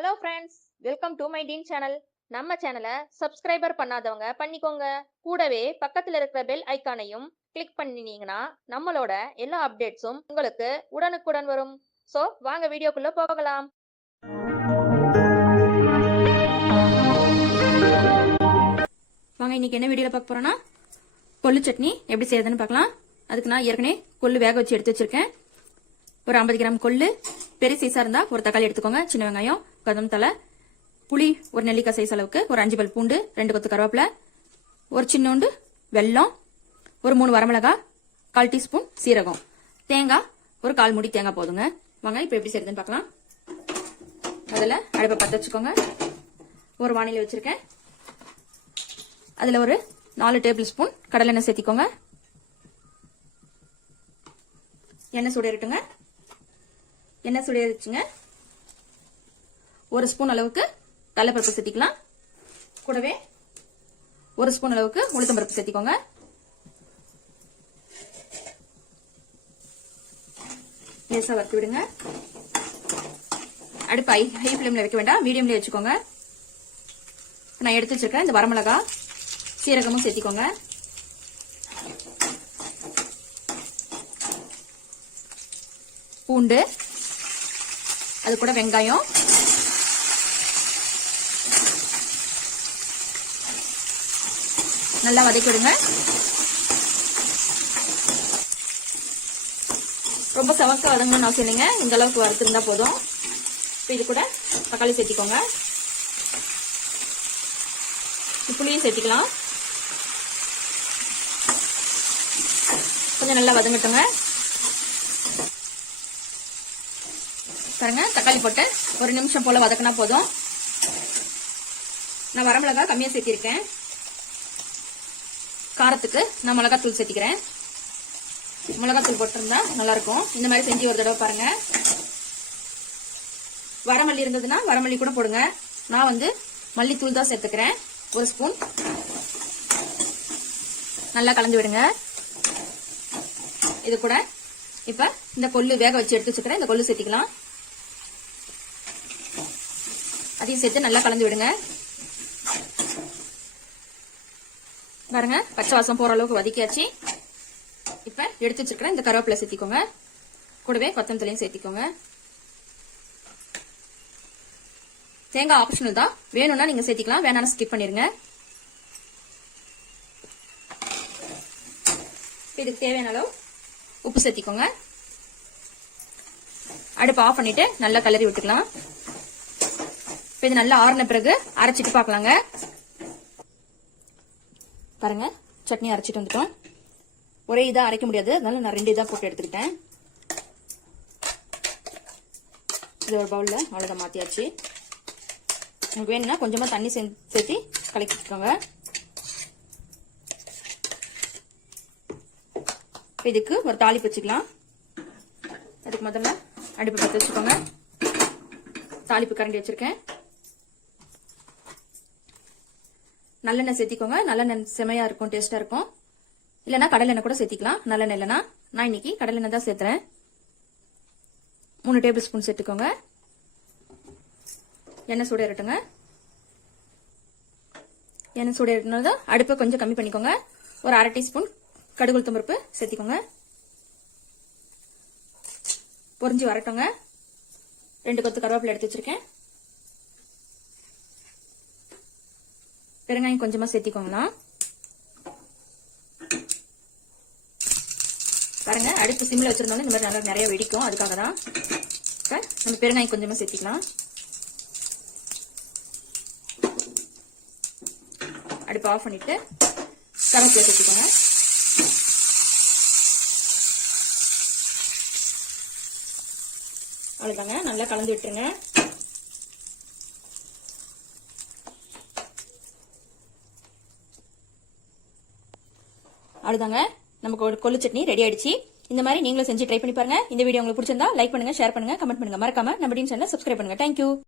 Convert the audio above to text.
Hello friends welcome to my teen channel நம்ம சேனலை subscriber பண்ணாதவங்க பண்ணிக்கோங்க. கூடவே பக்கத்தில் இருக்கிற பெல் ஐக்கானையும் கிளிக் பண்ணினீங்கன்னா நம்மளோட எல்லா அப்டேட்ஸும் உங்களுக்கு உடனுக்குடன் வரும். ஸோ வாங்க வீடியோக்குள்ளே போகலாம். வாங்க இன்னைக்கு என்ன வீடியோவில் பார்க்க போறோம்னா கொள்ளு சட்னி எப்படி செய்யறதுன்னு பார்க்கலாம். அதுக்கு நான் ஏற்கனவே கொள்ளு வேக வச்சு எடுத்து வச்சிருக்கேன். ஒரு ஐம்பது கிராம் கொள்ளு பெரிய சைஸா இருந்தா ஒரு தக்காளி எடுத்துக்கோங்க. சின்ன வெங்காயம் கதம் தலை புளி ஒரு நெல்லிக்காய் சைஸ் அளவுக்கு ஒரு அஞ்சு பல் பூண்டு ரெண்டு கொத்து கருவேப்பிலை ஒரு சின்னோண்டு வெல்லம் ஒரு மூணு வரமிளகா கால் டீஸ்பூன் சீரகம். தேங்காய் ஒரு கால் முடி தேங்காய் போதுங்க. வாங்க இப்போ எப்படி செய்யறதுன்னு பார்க்கலாம் அதில் அடுப்பை பற்ற வச்சுக்கோங்க. ஒரு வானிலை வச்சிருக்கேன். அதில் ஒரு நாலு டேபிள் ஸ்பூன் கடலெண்ணெய் சேர்த்திக்கோங்க. எண்ணெய் சுடரட்டுங்க எண்ணெய் சுடரிச்சுங்க ஒரு ஸ்பூன் அளவுக்கு கடலப்பருப்பு சேர்த்திக்கலாம் கூடவே ஒரு ஸ்பூன் அளவுக்கு உளுத்தம் பருப்பு சேர்த்திக்கோங்க லேசாக வறுத்து விடுங்க. அடுப்பு ஹை ஹை ஃப்ளேமில் வைக்க வேண்டாம். மீடியம்லேயே வச்சுக்கோங்க. நான் எடுத்து வச்சிருக்கேன் இந்த வரமிளகா சீரகமும் சேர்த்திக்கோங்க பூண்டு அது கூட வெங்காயம். நல்லா வதக்கிடுங்க. ரொம்ப செவக்க வதங்கணும்னு அவசியம் இல்லைங்க. இந்த அளவுக்கு வறுத்திருந்தா போதும். இப்போ இது கூட தக்காளி சேர்த்திக்கோங்க. புளியும் சேர்த்திக்கலாம். கொஞ்சம் நல்லா வதங்கட்டுங்க. பாருங்க தக்காளி போட்டு ஒரு நிமிஷம் போல வதக்கினா போதும். நான் வரமிளகா கம்மியாக சேர்த்திருக்கேன். காரத்துக்கு நான் மிளகாத்தூள் சேர்த்திக்கிறேன். மிளகாத்தூள் போட்டிருந்தா நல்லா இருக்கும் இந்த மாதிரி செஞ்சு ஒரு தடவை பாருங்க. வரமல்லி இருந்ததுன்னா வரமல்லி கூட போடுங்க. நான் வந்து மல்லித்தூள் தான் சேர்த்துக்கிறேன். ஒரு ஸ்பூன். நல்லா கலந்து விடுங்க. இது கூட இப்ப இந்த கொள்ளு வேக வச்சு எடுத்து வச்சுக்கிறேன். இந்த கொள்ளு சேர்த்திக்கலாம். அதையும் சேர்த்து நல்லா கலந்து விடுங்க. பாருங்க பச்சை வாசம் போற அளவுக்கு வதக்கியாச்சு. இப்ப எடுத்து வச்சிருக்கிறேன் இந்த கருவேப்பிலை சேர்த்திக்கோங்க. கூடவே கொத்தமல்லியும் சேர்த்திக்கோங்க. தேங்காய் ஆப்ஷனல் தான். வேணும்னா நீங்க சேர்த்திக்கலாம் வேணாலும் ஸ்கிப் பண்ணிருங்க. இதுக்கு தேவையான அளவு உப்பு சேர்த்திக்கோங்க. அடுப்பு ஆஃப் பண்ணிட்டு நல்லா கலரி விட்டுக்கலாம். இப்போ இது நல்லா ஆறின பிறகு அரைச்சிட்டு பார்க்கலாங்க பாருங்க சட்னி அரைச்சிட்டு வந்துட்டோம். ஒரே இதாக அரைக்க முடியாது. அதனால நான் ரெண்டு இதாக போட்டு எடுத்துக்கிட்டேன். இது ஒரு பவுலில் அவ்வளோதான் மாற்றியாச்சு உங்களுக்கு வேணும்னா கொஞ்சமாக தண்ணி சேர்த்து கலக்கிக்கோங்க. இதுக்கு ஒரு தாளிப்பு வச்சுக்கலாம். அதுக்கு முதல்ல அடுப்பு பற்ற வச்சுக்கோங்க. தாளிப்பு கரண்டி வச்சிருக்கேன். நல்லெண்ணெய் சேர்த்திக்கோங்க. நல்லெண்ணெய் செமையா இருக்கும் டேஸ்டா இருக்கும். இல்லைன்னா கடலெண்ணெய் கூட சேர்த்திக்கலாம். நல்லெண்ணெய் இல்லைன்னா நான் இன்னைக்கு கடலெண்ணெய் தான் சேர்த்துறேன். மூணு டேபிள் ஸ்பூன் சேர்த்துக்கோங்க. எண்ணெய் சூட இருட்டுங்க எண்ணெய் சூட இருட்டினதும் அடுப்பை கொஞ்சம் கம்மி பண்ணிக்கோங்க. ஒரு அரை டீஸ்பூன் கடுகுள் உளுத்தம் சேர்த்திக்கோங்க. பொறிஞ்சு வரட்டுங்க. ரெண்டு கொத்து கருவேப்பிலை எடுத்து வச்சிருக்கேன். பெருங்காயம் கொஞ்சமாக சேர்த்திக்கோங்களா பாருங்க அடுப்பு சிம்மில் வச்சிருந்தாலும் இந்த மாதிரி நல்லா நிறைய வெடிக்கும். அதுக்காக தான். நம்ம பெருங்காயம் கொஞ்சமாக சேர்த்திக்கலாம் அடுப்பு ஆஃப் பண்ணிட்டு கருவேப்பிலை சேர்த்திக்கோங்க அவ்வளோதாங்க நல்லா கலந்து விட்டுருங்க. அவ்வளோதாங்க நமக்கு ஒரு கொள்ளு சட்னி ரெடி ஆயிடுச்சு. இந்த மாதிரி நீங்களும் செஞ்சு ட்ரை பண்ணி பாருங்க. இந்த வீடியோ உங்களுக்கு பிடிச்சிருந்தா லைக் பண்ணுங்க ஷேர் பண்ணுங்க கமெண்ட் பண்ணுங்க. மறக்காம நம்ம சேனல் சப்ஸ்கிரைப் பண்ணுங்க. தேங்க்யூ